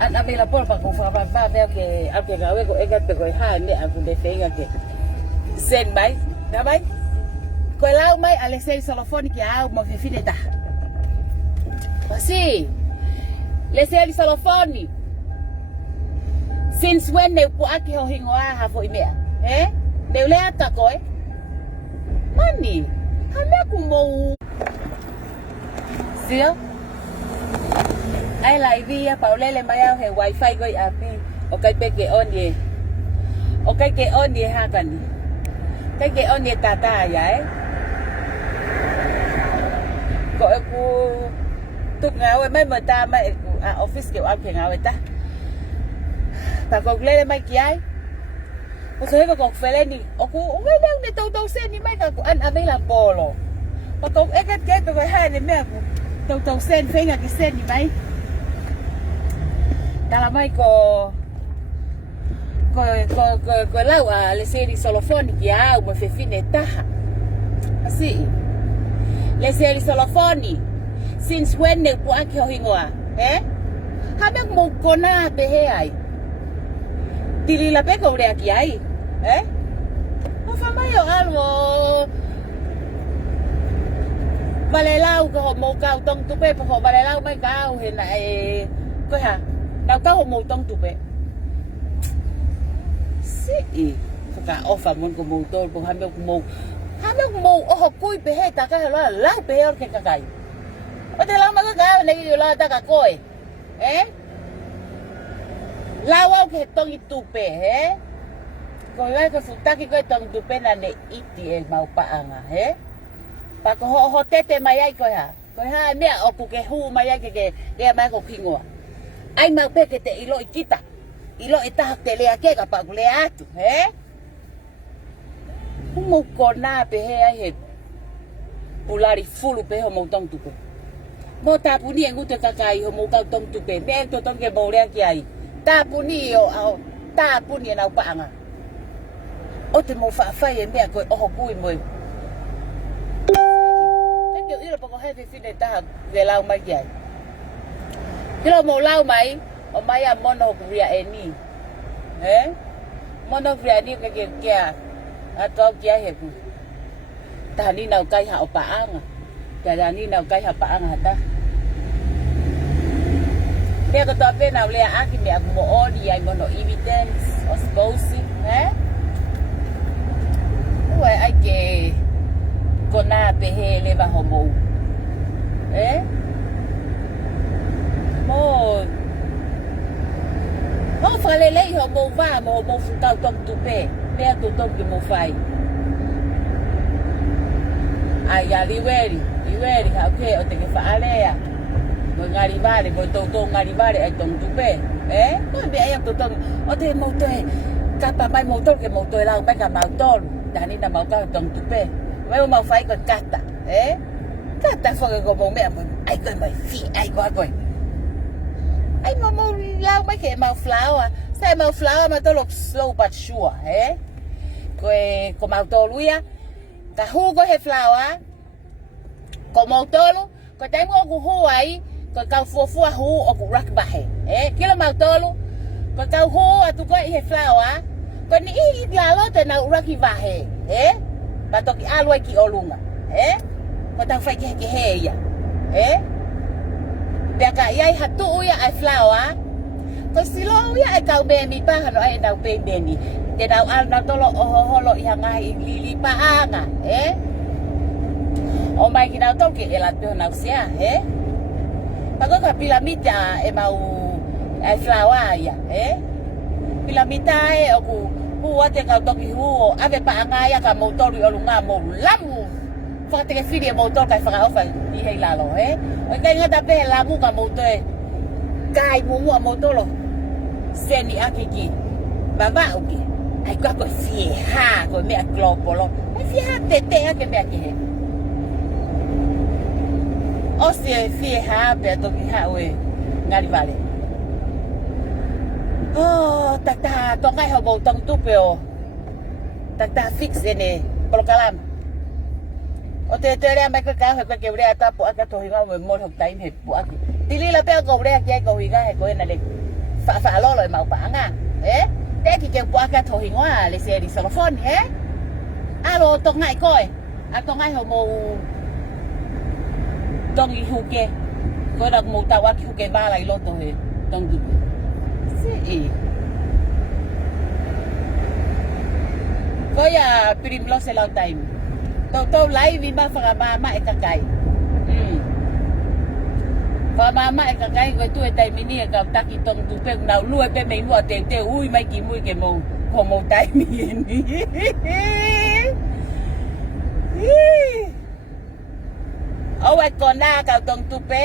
an abela por pa ko fa ba veo que al que ngaue'aki ko ega pe ko hane aku de fenga que sen mai da mai ko lau mai a Lesieli Solofoni que au mo fefineta assim Lesieli Solofoni since when ne puaki ho hingoa ha fo imea ne le ata ko mani hana ku mo sia ai lại via bảo lên máy ao hệ wifi coi api okay pe ke on ye okay ke on ye ha kan cái ke on ye tata ya ko ku tục ngau mai mà ta mai office ke ke ngau ta ta ko lên mai kiai ko se ko fele ni oku ngai nang ni tau sen ni mai ka ku an avela polo pa ko ekat ke ko ha ni me ku tau sen fenga ki sen ni mai dalam mai ko lau a Lesieli Solofoni que au mo fefineta assim Lesieli Solofoni since when ne puaki ho hingoa habe mo kona pehe ai tili la peko ule aki ai o fa mai o algo vale lau ko mo ka tong tu pe po vale lau mai ka hena ko ha tao có một tông tụi bé xí cả offer muốn của mù tôi của hai mươi mù ở học cùi bé hết ta cái là lão bé ở cái cái ở đây lão mà cái này là ta cả coi lão ở cái tông tụi bé coi lại cái phụ ta cái tông tụi bé là này ít tiền màu bạc à bà có họ tete mày ai coi hả coi hai mẹ ở cái hu mày ai cái để mày có kinh ngộ ai mau pe que te ilo ikita ilo eta te le ake ka pa le atu mo kona pe he ai purarifull pe ho mo tong tu pe mo ta puni ngu te kakai ho mo ka tong tu pe me to tong ke mo le aki ai ta puni o ta puni na pa anga o te mo fa e me ko o pui mo te ke ilo pa ko he fine ta de la mai ai kilo mo lau mai o mai a monogria eni monogria ni ke kia a to kia he ku ta ni nau kai ha o pa anga ta ni nau kai ha pa anga ta me ko to pe nau le aki me mo odi ai mono evidence o sposi uai ai ke kona pe he le va homo mo fale lei ho mo va mo fu tau tom tu pe to tom que mo fai ai ya liweri ha ke o te ke fa alea mo ngari vale mo to ngari vale ai tom tu pe ko be ai to tom o te mo te kapa mai mo to ke mo to la pe ka ma to dani na ma ka tom tu pe mai mo fai ko kata kata fo ko mo me ai ko mai fi ai ko ai mà mau lau mấy cái màu flower sai màu flower mà tôi lục slow but sure có màu to luôn á cả hu có hay flower có màu to luôn có trái mua của hu ấy có cao phua hu ở của rắc bạc cái là màu to luôn có cao hu à tôi có hay flower có ní là lo từ nào rắc bạc và tôi cái aloe kia luôn có tao phải cái hè vậy Beka ai hatu uya ai flower ko silo uya ai kau be mi pa hano ai dau pe beni te dau al na tolo holo ia ngai lili pa anga o mai ki dau tol ke ela pe na sia pa ko ka piramida mau ai flower ya piramida o ku ate ka to ki hu ave pa anga ya ka mo tolu o lunga mo lamu fa te ke fili mo tol kai fa ofa i hei la lo cái người ta về làm mua cả một tuần cài mua một tô rồi sen đi ăn cái gì bà bảo kì ai qua cái phía ha của mẹ glop lo cái phía ha tệ cái mẹ kì ở phía ha bé tôi kì ha ơi ngari vale ta tôi ngay họ bầu tông tu bèo ta fix này kalau kalam o te rea mai ka ha ke rea ta po aka to hinga mo mo hok time he po aki tili la pe ko rea ke ko hinga he ko na le whaalolo e maupanga. Teki ke puaka to hingoa Lesieli Solofoni, alo tongai koe. A tongai ho mo tongi huke. Koe rak mo tawaki huke bala I loto he tongi. Si. Koe ya pirimlo se lau time. Tau lai vima whakamama e kakai. Whakamama e kakai koe tu e taimini e kau taki tong tupe nau lue pe mei mua te ui mai ki mui ke mo ko mo taimi e ni. Owe kona kau tong tupe.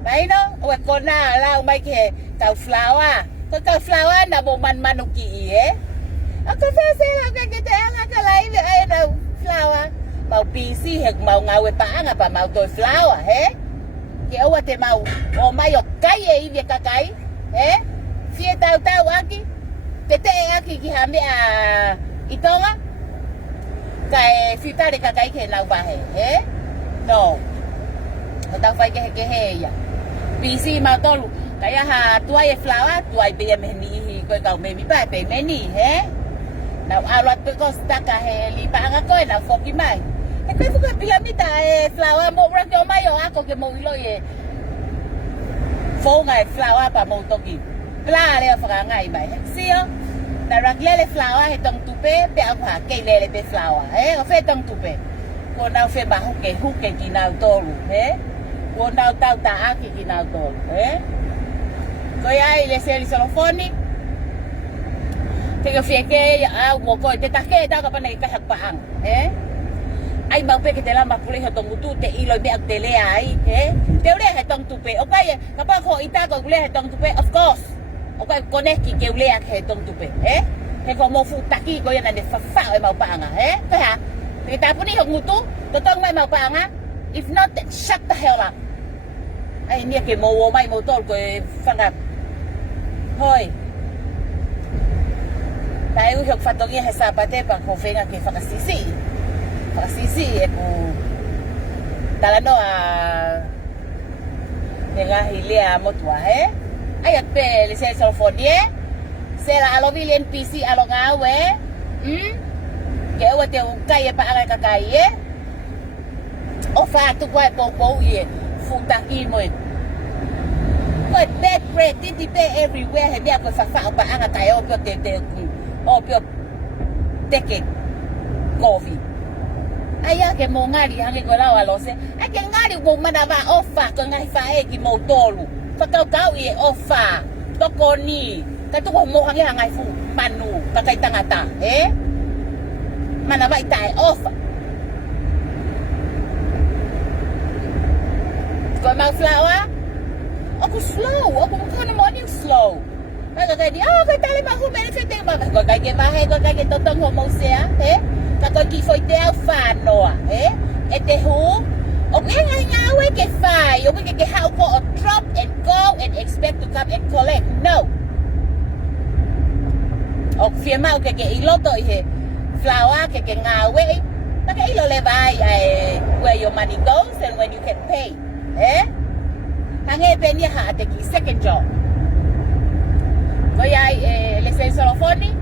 Maino, owe kona lau mai ke kau flower. Kau flower na mo man manuki Ako fese lang kita ang akalay ay na flower. Mau PC hek mau ngawe paanga pa mau to flower Ke awa te mau o mai o kai e iwi kakai Fie tau aki. Tete aki ki hame a itonga. Kai fitare kakai ke nau bahe No. Tau fai kehekehe ya. PC mau tolu. Kaya ha tuai e flower tuai be meni ko kau me mi pa pe meni Now alat pe ko staka li paanga ko na foki mai. Ko fuka pilamita flower mo ra ko mai o ako ke mo ilo Fo ngai flower pa mo toki. Pla le fra ngai mai. Sio. Na raglele flower he tong tupe pe apa ke lele pe flower o fe tong tupe. Ko na fe ba huke kinautolu Ko na tau aki kinautolu Ko ai Lesieli Solofoni. Teke feke au mo ko te take ta ka pana ka hakpaang ai mau pe ke te lama pule ho tong tu te ilo be te le ai te ule he tong tupe okay ka pa ko ita ko ule he tong tupe of course okay koneki ke ule he tong tupe he ko mo fu taki ko yana de fa e mau paanga ka ha te ta puni ho mutu to tong mai mau paanga if not then shut the hell up ai ni ke mo wo mai mo tol ko fanga hoi Tayo yung fatokehekehe he sapate pa ko fenga ke fakasisi e ko talano ngaahi lea motua ayat pe Lesieli Solofoni Sela Alovili NPC alo ngawe ke awa te ukai pa agai kakai o fa tu kwa po futaki mo But bad bread titi pe everywhere he bia ko fa pa anga tayo ko te pio teke coffee aya ke mo ngari hangi ko lawa lose ai ke ngari mo manava ofa ko ngai fa ki mo tolu fekau'aki ofa tokoni ka tu mo hangi hangai fu manu ka kai tangata manava itai ofa ko mau flower aku slow aku kana morning slow Kaya di kay tali ma ko benefit ma ko kay ke bahe ko kay totong ho mo sia ka ko ki foi te fano ete hu o ngawe ke fai o ke how ko drop and go and expect to come and collect no o firma o ke iloto flower ke ngawe ta ke ilo le vai where your money goes and when you can pay hange penia ha te ki second job Kaya Lesieli Solofoni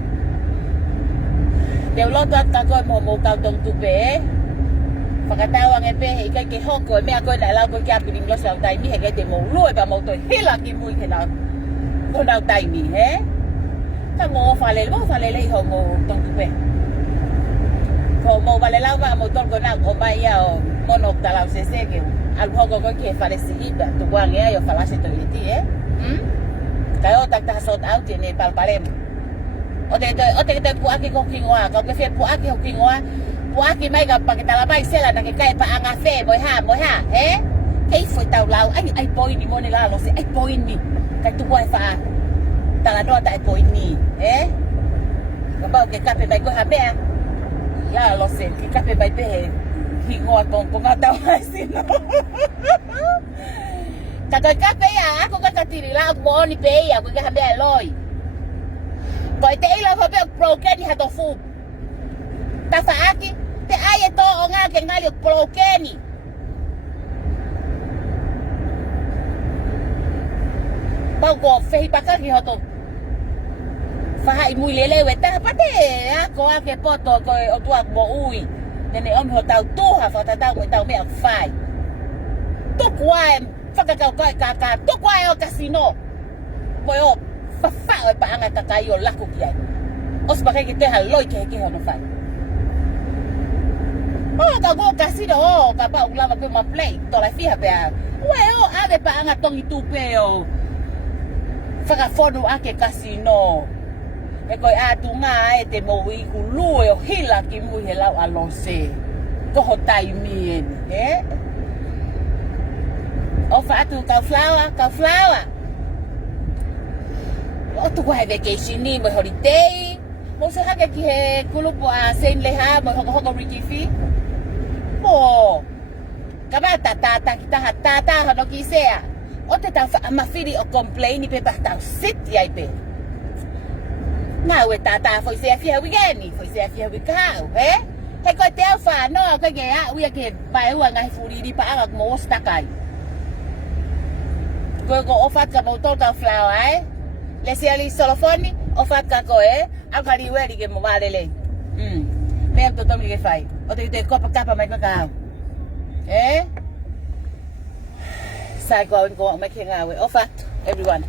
Deu loto at kako mo kau tong tupe Pakatawang ikai ke hoko me ako na lau ko kya pilimlo sa tay mi hege te mo luwe pa mo to hila ki mui ke na ko na tay mi Ka mo falele ho mo tong tupe Ko mo valelaw ba mo tol ko na o ba ya o monok talaw seseke al hoko ko ke falesihita tuwang yo falase to iti Kayo tagta sort out ni palpalem. O te puaki ko hingoa, ko ke puaki ko hingoa. Puaki mai ga pakitalabay sela na kay pa anga fe boy ha Kay foi tau lau ai boy ni mo ni la lo se ai boy ni. Kay tu boy fa. Talado ta ai boy ni, Ka ba ke kape bai ko ha be. Ya lo se ki kape bai pe hingoa tong ko ngata sino. Kakak kape ya, ako kakatiri la mo ni pe ya, ko kabe aloy. Ko te ilo ko be broken ni hato fu. Tafaaki, te aye to o nga ke ngali broken ni. bao go fehi paka ki hoto fahai mui lele we ta pate a ko a ke poto ko o tua mo ui nene om ho tau tuha fa ta tau tau me fai to kwai fakakau'aki kaka to kwai o casino mo o fa o pa anga takai o laku ki ai os pa ke te haloi ke ho no fai oh ka go casino ka pa ulava pe ma play to la fiha pe we o ave pa anga tongi tupe o fakafono ake casino e koi atunga e te moui ku lue o hila ki mui he lau alose ko ho taimi o fa atu ka flower o tu kwa vacation ni mo holiday mo se hake ki he kulupo a sen leha mo hoko rikifi mo kama tata kita hatata hano ki sea o te ta mafiri o complain ni pe ba ta sit yai pe ngaue'aki tata foi se afia wigeni foi se afia wikau he ko te fa no ko ge a wi ke bai wa ngai furi di pa ak mo stakai ko ofat ka mo to ka flower Lesieli Solofoni ofat ka ko akari weri ke mo valele me to to mi ke fai o te kopa kapa mai ka sai ko me ke ngawe ofat everyone